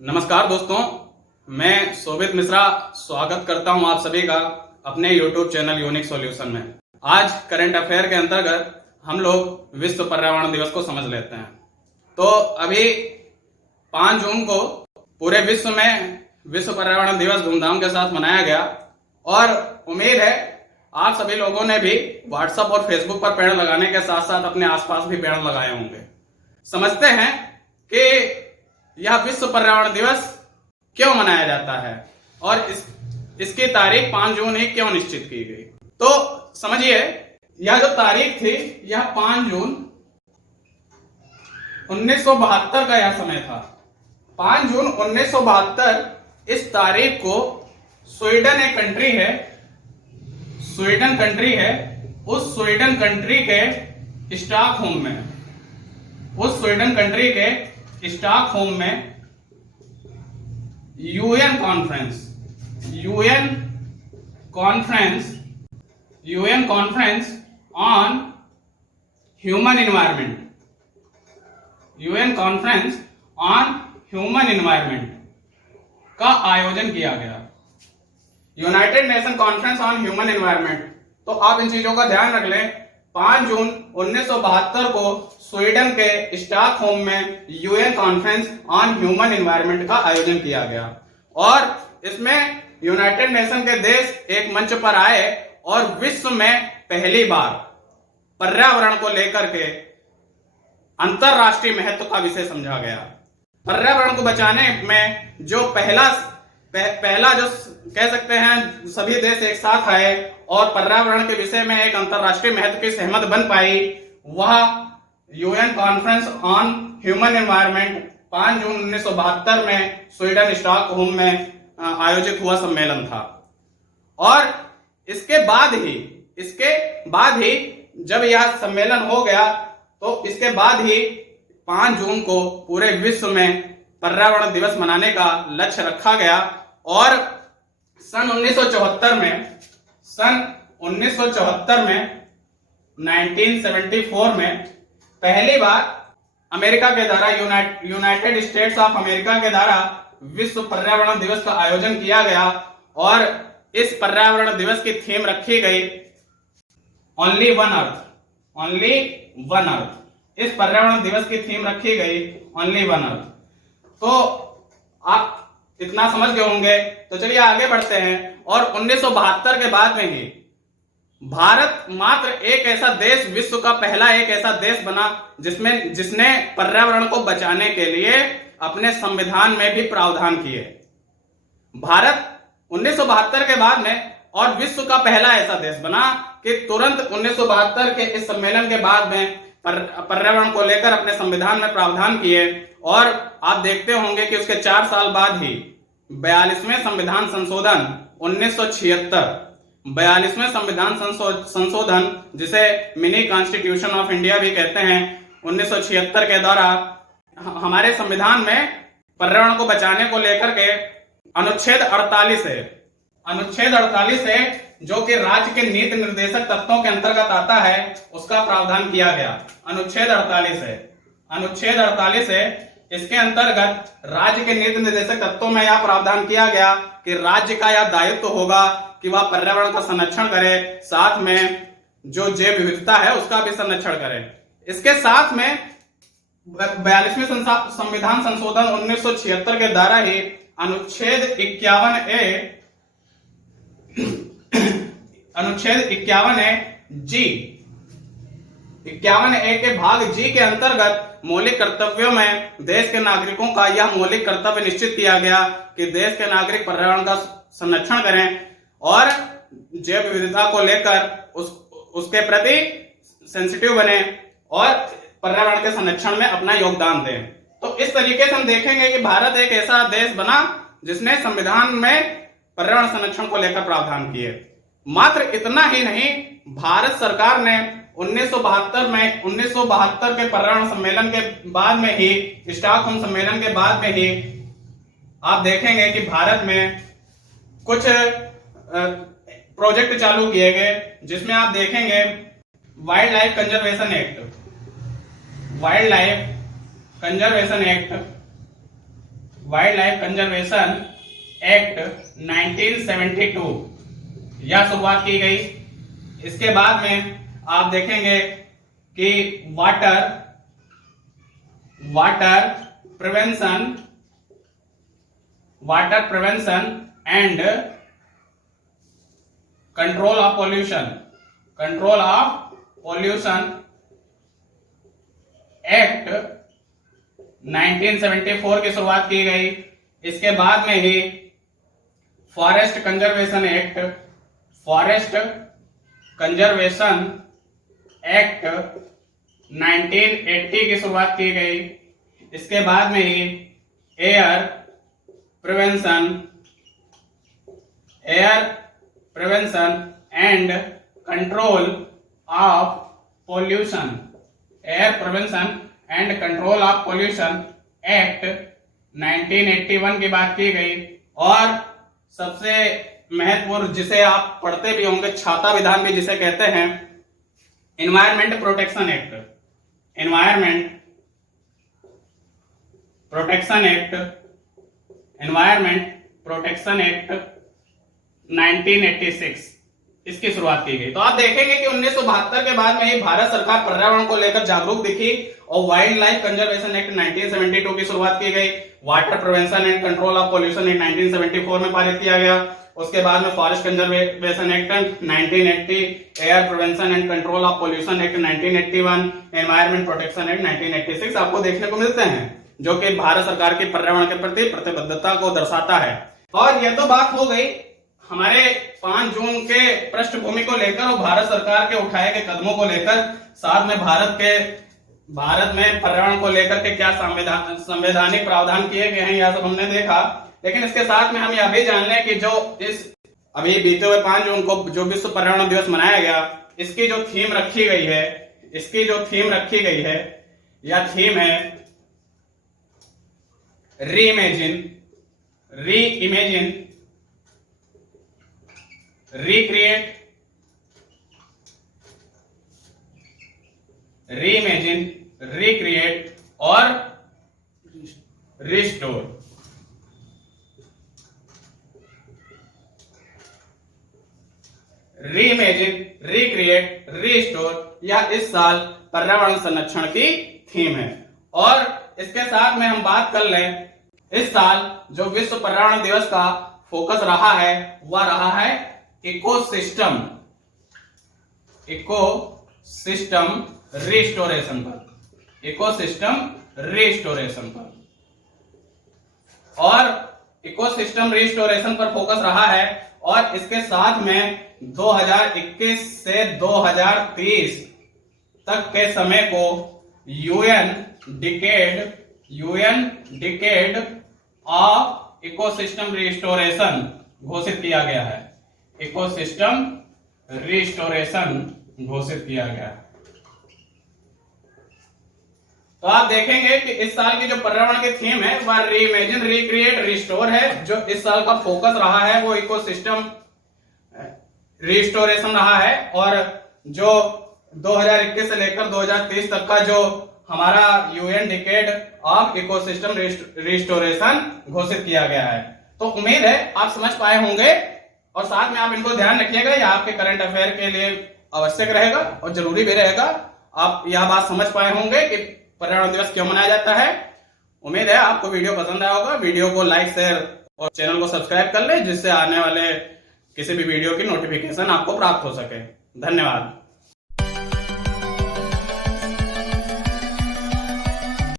नमस्कार दोस्तों, मैं शोभित मिश्रा स्वागत करता हूं आप सभी का अपने YouTube चैनल यूनिक सॉल्यूशन में। आज करंट अफेयर के अंतर्गत हम लोग विश्व पर्यावरण दिवस को समझ लेते हैं। तो अभी 5 जून को पूरे विश्व में विश्व पर्यावरण दिवस धूमधाम के साथ मनाया गया और उम्मीद है आप सभी लोगों ने भी व्हाट्सएप और फेसबुक पर पेड़ लगाने के साथ साथ अपने आसपास भी पेड़ लगाए होंगे। समझते हैं कि यह विश्व पर्यावरण दिवस क्यों मनाया जाता है और इसकी तारीख 5 जून ही क्यों निश्चित की गई। तो समझिए, यह जो तारीख थी यह 5 जून 1972 का यह समय था। 5 जून 1972 इस तारीख को स्वीडन एक कंट्री है, स्वीडन कंट्री है, उस स्वीडन कंट्री के स्टॉकहोम में, उस स्वीडन कंट्री के स्टॉकहोम में UN conference on human environment का आयोजन किया गया। United nation conference on human environment. तो आप इन चीजों का ध्यान रख लें। 5 जून 1972 को स्वीडन के स्टॉकहोम में UN conference on human environment का आयोजन किया गया और इसमें यूनाइटेड नेशन के देश एक मंच पर आए और विश्व में पहली बार पर्यावरण को लेकर के अंतरराष्ट्रीय महत्व का विषय समझा गया। पर्यावरण को बचाने में जो पहला जो कह सकते हैं सभी देश एक साथ आए और पर्यावरण के विषय में एक अंतरराष्ट्रीय महत्व की सहमत बन पाई, वह UN conference on human environment 5 जून 1972 में स्वीडन स्टॉकहोम में आयोजित हुआ सम्मेलन था। और इसके बाद ही जब यह सम्मेलन हो गया तो इसके बाद ही 5 जून को पूरे विश्व में पर्यावरण दिवस मनाने का लक्ष्य रखा गया और सन 1974 में 1974 में पहली बार अमेरिका के द्वारा यूनाइटेड स्टेट्स ऑफ अमेरिका के द्वारा विश्व पर्यावरण दिवस का आयोजन किया गया और इस पर्यावरण दिवस की थीम रखी गई ओनली वन अर्थ। इस पर्यावरण दिवस की थीम रखी गई ओनली वन अर्थ। तो आप इतना समझ गए होंगे। तो चलिए आगे बढ़ते हैं। और 1972 के बाद में ही भारत मात्र एक ऐसा देश, विश्व का पहला एक ऐसा देश बना जिसने पर्यावरण को बचाने के लिए अपने संविधान में भी प्रावधान किए। भारत 1972 के बाद में और विश्व का पहला ऐसा देश बना कि तुरंत 1972 के इस सम्मेलन के बाद में पर्यावरण को लेकर अपने संविधान में प्रावधान किए। और आप देखते होंगे कि उसके 4 साल बाद ही 42वें संविधान संशोधन 42वें संविधान संशोधन, जिसे मिनी कॉन्स्टिट्यूशन ऑफ इंडिया भी कहते हैं, 1976 के द्वारा हमारे संविधान में पर्यावरण को बचाने को लेकर के अनुच्छेद 48 है जो कि राज्य के नीति निर्देशक तत्वों के अंतर्गत आता है, उसका प्रावधान किया गया। अनुच्छेद 48 है। इसके अंतर्गत राज्य के नीति निर्देशक तत्वों में यह प्रावधान किया गया कि राज्य का यह दायित्व होगा कि वह पर्यावरण का संरक्षण करे, साथ में जो जैव विविधता है उसका भी संरक्षण करे। इसके साथ में 42वें संविधान संशोधन 1976 के द्वारा ही अनुच्छेद 51A के भाग जी के अंतर्गत मौलिक कर्तव्यों में देश के नागरिकों का यह मौलिक कर्तव्य निश्चित किया गया कि देश के नागरिक पर्यावरण का संरक्षण करें और जैव विविधता को लेकर उसके प्रति सेंसिटिव बने और पर्यावरण के संरक्षण में अपना योगदान दें। तो इस तरीके से हम देखेंगे कि भारत एक ऐसा देश बना जिसने संविधान में पर्यावरण संरक्षण को लेकर प्रावधान किए। मात्र इतना ही नहीं, भारत सरकार ने 1972 के पर्यावरण सम्मेलन के बाद में ही, स्टॉकहोम सम्मेलन के बाद में ही आप देखेंगे कि भारत में कुछ प्रोजेक्ट चालू किए गए, जिसमें आप देखेंगे wild life conservation act, wild life conservation act 1972 यह शुरुआत की गई। इसके बाद में आप देखेंगे कि water prevention and control of pollution act 1974 की शुरुआत की गई। इसके बाद में ही फॉरेस्ट कंजर्वेशन एक्ट 1980 की शुरुआत की गई। इसके बाद में ही air prevention and control of pollution act 1981 की बात की गई। और सबसे महत्वपूर्ण, जिसे आप पढ़ते भी होंगे, छाता विधान भी जिसे कहते हैं, एनवायरमेंट प्रोटेक्शन एक्ट 1986 इसकी शुरुआत की गई। तो आप देखेंगे कि 1972 के बाद में ही भारत सरकार पर्यावरण को लेकर जागरूक दिखी और वाइल्ड लाइफ कंजर्वेशन एक्ट 1972 की शुरुआत की गई। Water prevention and control of pollution act 1974 में पारित किया गया। उसके बाद में forest conservation act 1980, air prevention and control of pollution act 1981, environment protection act 1986 आपको देखने को मिलते हैं, जो कि भारत सरकार की पर्यावरण के प्रति प्रतिबद्धता को दर्शाता है। और यह तो बात हो गई हमारे 5 जून के पृष्ठभूमि को लेकर और भारत सरकार के उठाए गए कदमों को लेकर। साथ में भारत में पर्यावरण को लेकर के क्या संवैधानिक प्रावधान किए गए हैं, यह सब हमने देखा। लेकिन इसके साथ में हम यह भी जान लें कि जो इस अभी बीते हुए 5 जून को जो विश्व पर्यावरण दिवस मनाया गया, इसकी जो थीम रखी गई है, यह थीम है रीइमेजिन, रिक्रिएट और रिस्टोर। रीइमेजिन, रिक्रिएट, रिस्टोर यह इस साल पर्यावरण संरक्षण की थीम है। और इसके साथ में हम बात कर लें, इस साल जो विश्व पर्यावरण दिवस का फोकस रहा है वह रहा है इकोसिस्टम रिस्टोरेशन पर। और इकोसिस्टम रिस्टोरेशन पर फोकस रहा है। और इसके साथ में 2021 से 2030 तक के समय को UN decade of ecosystem restoration घोषित किया गया है। तो आप देखेंगे कि इस साल की जो पर्यावरण की थीम है वह रीइमेजिन, रिक्रिएट, रिस्टोर है। जो इस साल का फोकस रहा है वो इकोसिस्टम रिस्टोरेशन रहा है। और जो 2021 से लेकर 2030 तक का जो हमारा UN decade of ecosystem restoration घोषित किया गया है। तो उम्मीद है आप समझ पाए होंगे और साथ में आप इनको ध्यान रखिएगा, यह आपके करंट अफेयर के लिए आवश्यक रहेगा और जरूरी भी रहेगा। आप यह बात समझ पाए होंगे कि पर्यावरण दिवस क्यों मनाया जाता है। उम्मीद है आपको वीडियो पसंद आया होगा। वीडियो को लाइक, शेयर और चैनल को सब्सक्राइब कर ले, जिससे आने वाले किसी भी वीडियो की नोटिफिकेशन आपको प्राप्त हो सके। धन्यवाद।